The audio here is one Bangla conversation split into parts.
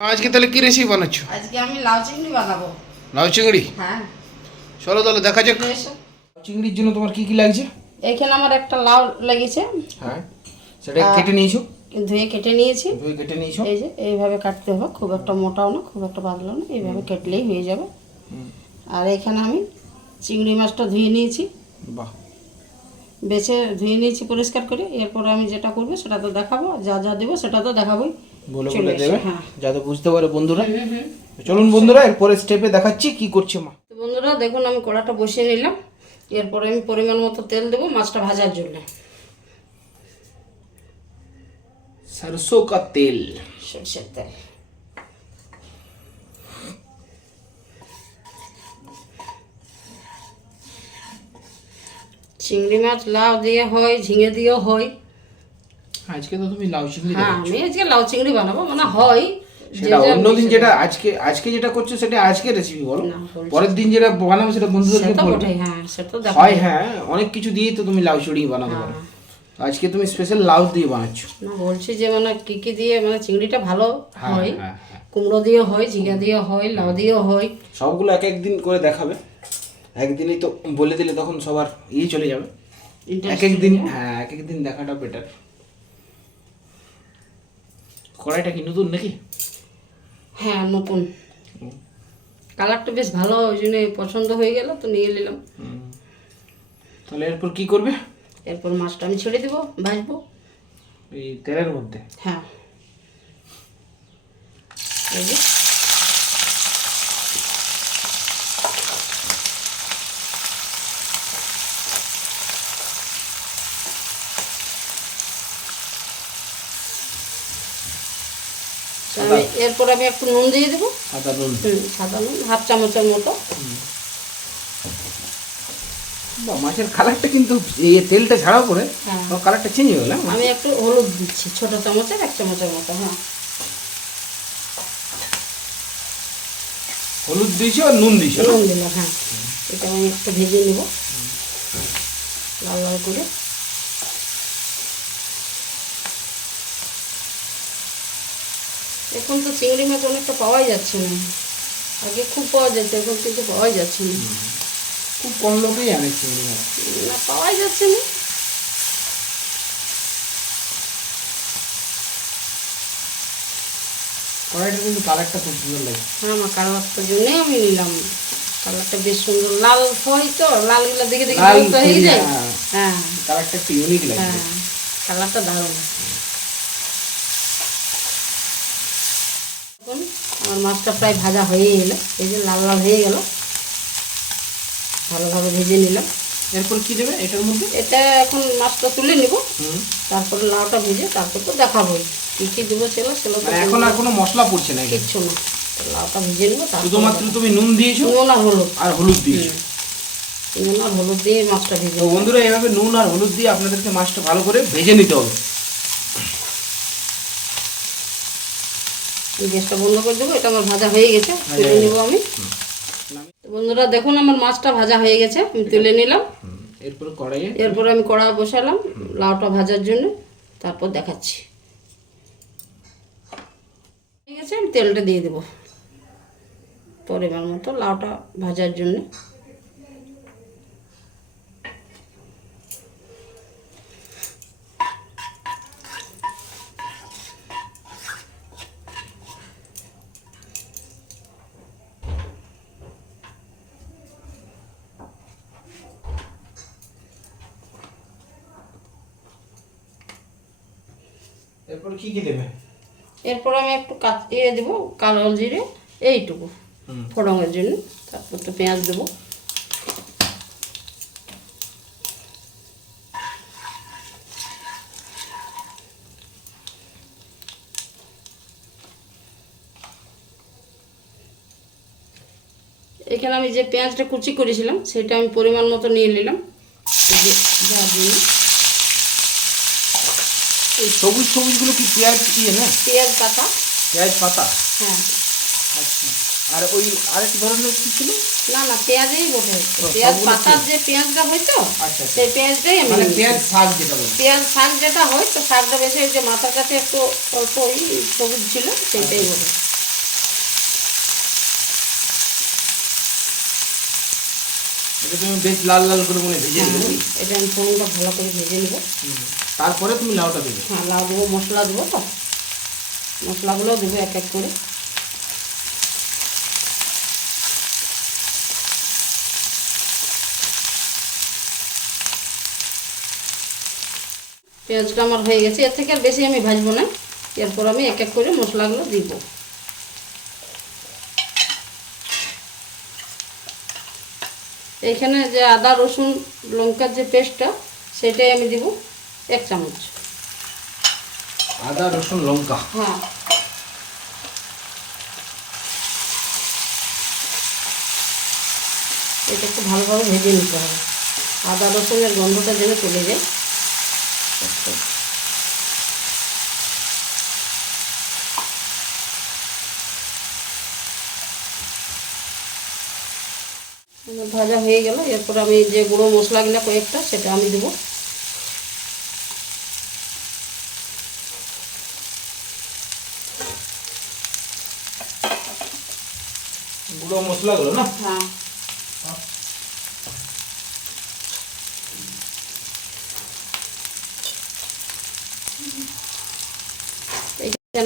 আজকে তাহলে কি রেসিপি বানাচ্ছ? আজকে আমি লাউ চিংড়ি বানাবো। লাউ চিংড়ি? হ্যাঁ। চলো তাহলে দেখা যাক। চিংড়ির জন্য তোমার কি কি লাগছে? এইখানে আমার একটা লাউ লেগেছে। হ্যাঁ। সেটা কেটে নিয়েছো? ধুয়ে কেটে নিয়েছি। ধুয়ে কেটে নিয়েছো? এই যে এইভাবে কাটতে হবে। খুব একটা মোটাও না খুব একটা পাতলাও না। এইভাবে কেটলেই হয়ে যাবে। আর এখানে আমি চিংড়ি মাছটা ধুয়ে নিয়েছি। বাহ। বেছে ধুয়ে নিয়েছি পরিষ্কার করে। এরপরে আমি যেটা করব সেটা তো দেখাবো। যা যা দেবো সেটা তো দেখাবোই। বলে বলে দেবে হ্যাঁ। যাতে বুঝতে পারে বন্ধুরা। চলুন বন্ধুরা এরপরে স্টেপে দেখাচ্ছি কি করছে মা। তো বন্ধুরা দেখুন আমি কড়াটা বসিয়ে নিলাম। এরপরে আমি পরিমাণ মতো তেল দেবো মাছটা ভাজার জন্য। সরষো কা তেল। সরষের তেল। চিংড়ি মাছ লাউ দিয়ে হয় ঝিঙে দিয়েও হয়। আজকে তো তুমি লাউ চিংড়ি হ্যাঁ আমি আজকে লাউ চিংড়ি বানাবো মানে হয়। সেটা অন্যদিন যেটা আজকে আজকে যেটা করছ সেটা আজকে রেসিপি বলো। পরের দিন যেটা বানাবো সেটা বন্ধুদেরকে বলবে হ্যাঁ হয় হ্যাঁ অনেক কিছু দিয়েই তো তুমি লাউ চিংড়ি বানাতে পারো। আজকে তুমি স্পেশাল লাউ দিয়ে বানাচ্ছো। না বলছি যে মানে কি কি দিয়ে মানে চিংড়িটা ভালো হ্যাঁ হয়। হ্যাঁ হ্যাঁ। কুমড়ো দিয়ে হয় ঝিঙে দিয়ে হয় লাউ দিয়েও হয়। সবগুলো এক একদিন করে দেখাবে। একদিনই তো বলে দিলে তখন সবার ইয়ে চলে যাবে। এক এক দিন হ্যাঁ এক এক দিন দেখাটা বেটার কড়াইটা কি নতুন নাকি? হ্যাঁ নতুন। কালারটা বেশ ভালো ওই জন্য পছন্দ হয়ে গেল তো নিয়ে নিলাম। তাহলে এরপর কি করবে? এরপর মাছটা আমি ছেড়ে দেবো ভাজবো। এই তেলের মধ্যে? হ্যাঁ। এরপর আমি একটু নুন দিয়ে দেবো। সাদা নুন। হুম, সাদা নুন হাফ চামচের মতো। মাছের কালারটা কিন্তু এই তেলটা ছাড়াও করে হ্যাঁ। কালারটা চেঞ্জ হয়ে গেল হ্যাঁ? আমি একটু হলুদ দিচ্ছি ছোট চামচের এক চামচের মতো হ্যাঁ। হলুদ দিয়েছ আর নুন দিয়েছ? নুন দিলাম হ্যাঁ। এটা আমি একটু ভেজে নেব। লাল লাল করে। এখন তো চিংড়ি মাছ অনেকটা পাওয়াই যাচ্ছে না। আগে খুব পাওয়া যেত এখন কিন্তু পাওয়াই যাচ্ছে না। খুব কম লোকেই আনে চিংড়ি মাছ। না পাওয়াই যাচ্ছে না। কড়াইটা কিন্তু কালারটা খুব সুন্দর লাগে। হ্যাঁ আমার কালারটার জন্যই আমি নিলাম। কালারটা বেশ সুন্দর লাল হয় তো লালগুলো দেখে দেখে বিরক্ত হয়ে যায়। হ্যাঁ। হ্যাঁ। কালারটা একটু ইউনিক লাগে। হ্যাঁ কালারটা দারুণ এখন আমার মাছটা প্রায় ভাজা হয়ে গেলো এই যে লাল লাল হয়ে গেল। ভালোভাবে ভেজে নিলাম। এরপর কি দেবে এটার মধ্যে? এটা এখন মাছটা তুলে নিব। তারপরে লাউটা ভেজে তারপর তো দেখাবোই কী কী দেবো সেগুলো সেগুলো মানে এখন আর কোনো মশলা পড়ছে না। কিচ্ছু না। লাউটা ভেজে নেব শুধুমাত্র তুমি নুন দিয়েছ? নুন আর হলুদ। আর হলুদ দিয়েছ? নুন আর হলুদ দিয়ে মাছটা ভেজে বন্ধুরা এইভাবে নুন আর হলুদ দিয়ে আপনাদেরকে মাছটা ভালো করে ভেজে নিতে হবে। গ্যাসটা বন্ধ করে দেবো এটা আমার ভাজা হয়ে গেছে তুলে নেব আমি। তো বন্ধুরা দেখুন আমার মাছটা ভাজা হয়ে গেছে আমি তুলে নিলাম। এরপর কড়াইয়ে? এরপর আমি কড়া বসালাম লাউটা ভাজার জন্য তারপর দেখাচ্ছি। ঠিক আছে আমি তেলটা দিয়ে দেবো। পরিমাণ মতো লাউটা ভাজার জন্য। এরপর কি কি দেবে এরপর আমি একটু কাঁচ ইয়ে দেবো কালো জিরে এইটুকু। ফোড়নের জন্য। তারপর তো পেঁয়াজ দেবো। এখানে আমি যে পেঁয়াজটা কুচি করেছিলাম সেটা আমি পরিমাণ মতো নিয়ে নিলাম। যার জন্য এই সবুজ সবুজগুলো কি পেঁয়াজ দিয়ে না? পেঁয়াজ পাতা। পেঁয়াজ পাতা? হ্যাঁ। আচ্ছা। আর ওই আরেক ধরনের কি ছিল? না না পেঁয়াজেই বোধ হয় পেঁয়াজ পাতা পাতার যে পেঁয়াজটা হয় তো আচ্ছা আচ্ছা। সেই পেঁয়াজটাই আমি মানে পেঁয়াজ শাক যেটা বলে। পেঁয়াজ শাক যেটা হয় তো শাকটা বেশি ওই যে মাথার কাছে একটু অল্প ওই সবুজ ছিল সেটাই বলে এটা তুমি বেশ লাল লাল করে মনে ভেজে হ্যাঁ, নেবে। এটা আমি ফোড়নটা ভালো করে ভেজে নেব। তারপরে তুমি লাউটা দেবে। হ্যাঁ লাউ দেবো মশলা দেবো তো। মশলাগুলো দেবো এক এক করে। পেঁয়াজটা আমার হয়ে গেছে। এর থেকে আর বেশি আমি ভাজবো না। এরপর আমি এক এক করে মশলাগুলো দিব। এইখানে যে আদা রসুন লঙ্কার যে পেস্টটা সেটাই আমি দিব এক চামচ। আদা রসুন লঙ্কা। হ্যাঁ। এটা একটু ভালোভাবে ভেজে নিতে হবে। আদা রসুনের গন্ধটা যেন চলে যায়। ভাজা হয়ে গেল। এরপর আমি যে গুঁড়ো মশলাগুলো কয়েকটা সেটা আমি দেবো। গুঁড়ো মশলাগুলো না? হ্যাঁ।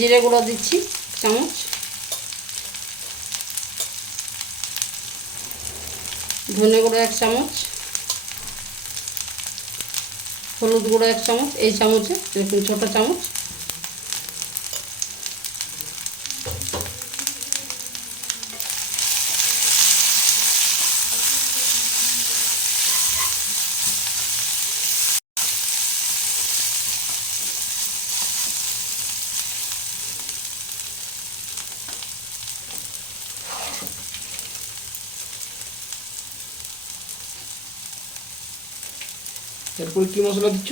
জিরে গুঁড়ো দিচ্ছি চামচ। ধনে গুঁড়ো এক চামচ হলুদ গুঁড়ো এক চামচ এই চামচে এরকম ছোটো চামচ এরপরে কি মশলা দিচ্ছ?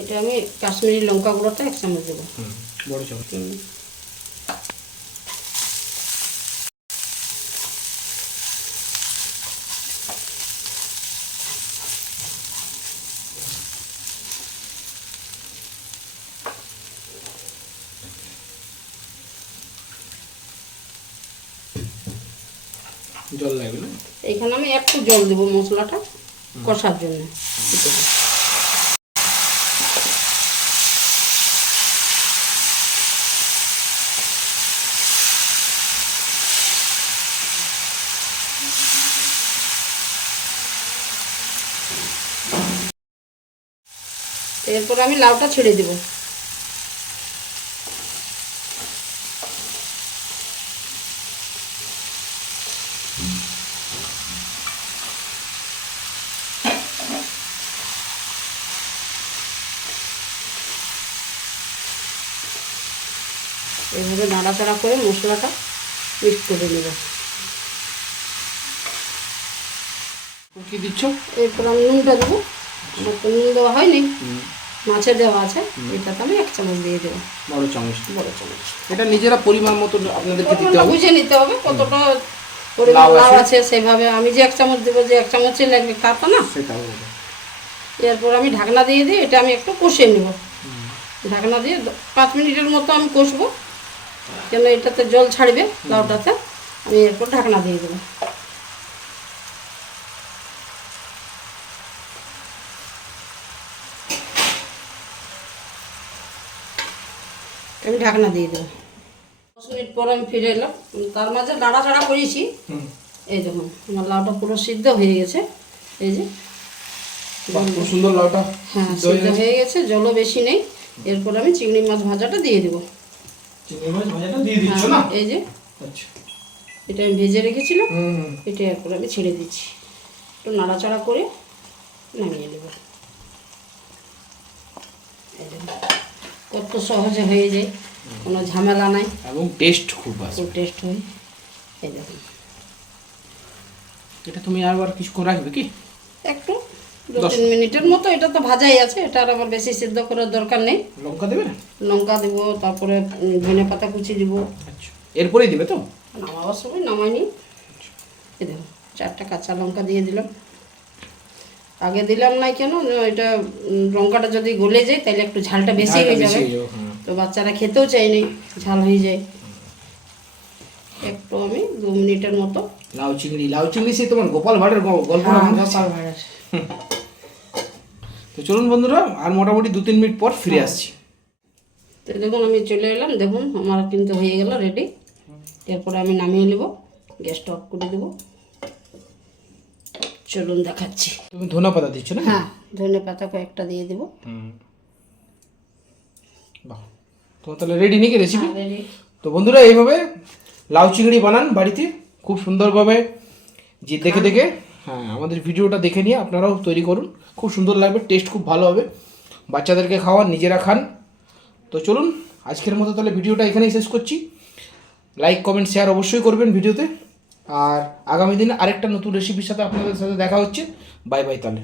এটা আমি কাশ্মীরি লঙ্কা গুঁড়োটা এক চামচ দেবো বড় চামচ। জল লাগবে না? এইখানে আমি একটু জল দেবো মশলাটা। কষার জন্য। এরপর আমি লাউটা ছেড়ে দেবো। এইভাবে নাড়াচাড়া করে মশলাটা মিক্স করে নেব। কি দিচ্ছ? এরপর আমি নুনটা দেবো। আমার তো নুন দেওয়া হয়নি। মাছে দেওয়া আছে। এটাতে আমি এক চামচ দিয়ে দেবো। বড় চামচ। বড় চামচ। এটা নিজেরা পরিমাণ মতো আপনাদেরকে দিতে হবে। বুঝে নিতে হবে কতটা পরিমাণ লাউ আছে। সেভাবে আমি যে এক চামচ দেবো যে এক চামচই লাগবে তা তো না। সেটাও। এরপর আমি ঢাকনা দিয়ে দিই এটা আমি একটু কষিয়ে নেব। ঢাকনা দিয়ে পাঁচ মিনিটের মতো আমি কষবো। কেন এটাতে জল ছাড়বে লাউটাতে আমি এরপর ঢাকনা দিয়ে দেবো। আমি ঢাকনা দিয়ে দেবো। দশ মিনিট পর আমি ফিরে এলাম। তার মাঝে নাড়াচাড়া করেছি। এই দেখুন আমার লাউটা পুরো সিদ্ধ হয়ে গেছে। এই যে। সুন্দর লাউটা। হ্যাঁ সিদ্ধ হয়ে গেছে। হয়ে গেছে জলও বেশি নেই। এরপর আমি চিংড়ি মাছ ভাজাটা দিয়ে দেবো। চিংড়ি মাছ ভাজাটা দিয়ে দিচ্ছ না? হ্যাঁ, এই যে। আচ্ছা। এটা আমি ভেজে রেখেছিলাম। এটা এরপর আমি ছেড়ে দিচ্ছি। একটু নাড়াচাড়া করে নামিয়ে নেব। কত সহজে হয়ে যায়। কোনো ঝামেলা নাই। এবং টেস্ট খুব খুব টেস্ট হয়। এই দেখুন। এটা তুমি আবার কিছু করে রাখবে কি? দু তিন মিনিটের মতো এটা তো ভাজাই আছে এটা আর আমার বেশি সিদ্ধ করার দরকার নেই। লঙ্কা দেবে লঙ্কা দেবো তারপরে ধনে পাতা কুচি দিব। আচ্ছা এরপরেই দিবে তো? নামাবার সময় নামাইনি। এই দেখো চারটা কাঁচা লঙ্কা দিয়ে দিলাম। আগে দিলাম না কেন? এটা লঙ্কাটা যদি গলে যায় তাহলে একটু ঝালটা বেশি হয়ে যাবে। হয়ে। তো বাচ্চারা খেতেও চায়নি ঝাল হয়ে যায়। একটু আমি দু মিনিটের মতো। লাউ চিংড়ি লাউ চিংড়ি সে তোমার গোপাল ভাটের গল্প হ্যাঁ আছে? গোপাল ভাড়ের। তো চলুন বন্ধুরা আর মোটামুটি দু তিন মিনিট পর ফিরে আসছি। তো দেখুন আমি চলে এলাম দেখুন আমার কিন্তু হয়ে গেল রেডি এরপরে আমি নামিয়ে নেব গ্যাসটা অফ করে দেবো। চলুন দেখাচ্ছি। তুমি ধনে পাতা দিচ্ছ না হ্যাঁ ধনে পাতা কয়েকটা দিয়ে দেবো। বাহ তোমার তাহলে রেডি নাকি রেসিপি রেডি তো বন্ধুরা এইভাবে লাউ চিংড়ি বানান বাড়িতে খুব সুন্দরভাবে যে দেখে দেখে হ্যাঁ আমাদের ভিডিওটা দেখে নিয়ে আপনারাও তৈরি করুন। খুব সুন্দর লাগবে টেস্ট খুব ভালো হবে। বাচ্চাদেরকে খাওয়ান, নিজেরা খান। তো চলুন, আজকের মতো তাহলে ভিডিওটা এখানেই শেষ করছি। লাইক কমেন্ট শেয়ার অবশ্যই করবেন ভিডিওতে। আর আগামী দিনে আরেকটা নতুন রেসিপির সাথে আপনাদের সাথে দেখা হচ্ছে। বাই বাই তাহলে।